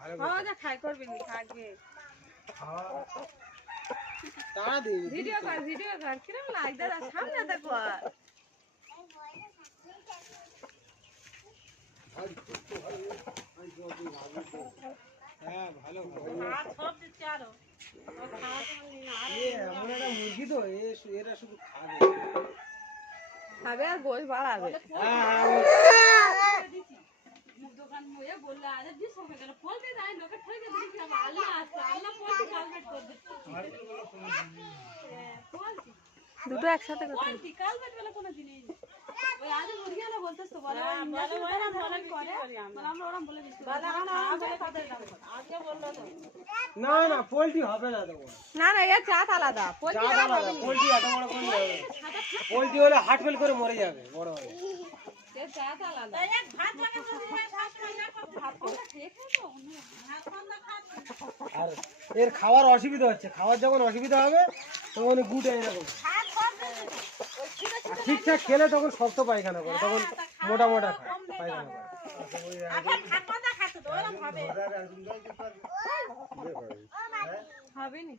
হ্যাঁ যা খাই করবি নি থাকবে তাড়া দে ভিডিও কর কিরম লাগ দাদা সামনে দেখো হ্যাঁ ভালো আর সব দিচ্ছে আরো এমন একটা মুরগি তো এরা শুধু খাবে খাবে আর গোশ বাড়াবে দোকান ময়ে বললে আরে যে সময় গেল ফল দিয়ে যায় লোকে ঠকে দিয়েছি আল্লাহ আছে আল্লাহ ফল কালবেট করবে দুটো একসাথে করতে ফল কালবেট বলে কোনো জিনিস ওই আজ মুরগি না বলতেছ তো বলে বলে করে আমরা ওরা বলে দিচ্ছি বলে বলে তাদের নাম আজকে বললো তো না না পোল্ট্রি হবে না তো না না এর জাত আলাদা পোল্ট্রি আলাদা পোল্ট্রি এত বড় করে হবে পোল্ট্রি হলে হার্ট ফেল করে মরে যাবে বড় হলে এর জাত আলাদা এক ভাত লাগে তো ভাত কোনটা খেয়ে তো ভাত কোনটা খাচ্ছে আর এর খাওয়ার অসুবিধা হচ্ছে খাওয়ার যখন অসুবিধা হবে তখন গুটে এরকম ঠিকঠাক খেলে তখন শক্ত পায়খানা করে তখন মোটা মোটা খায় পায়খানা করে হবে নি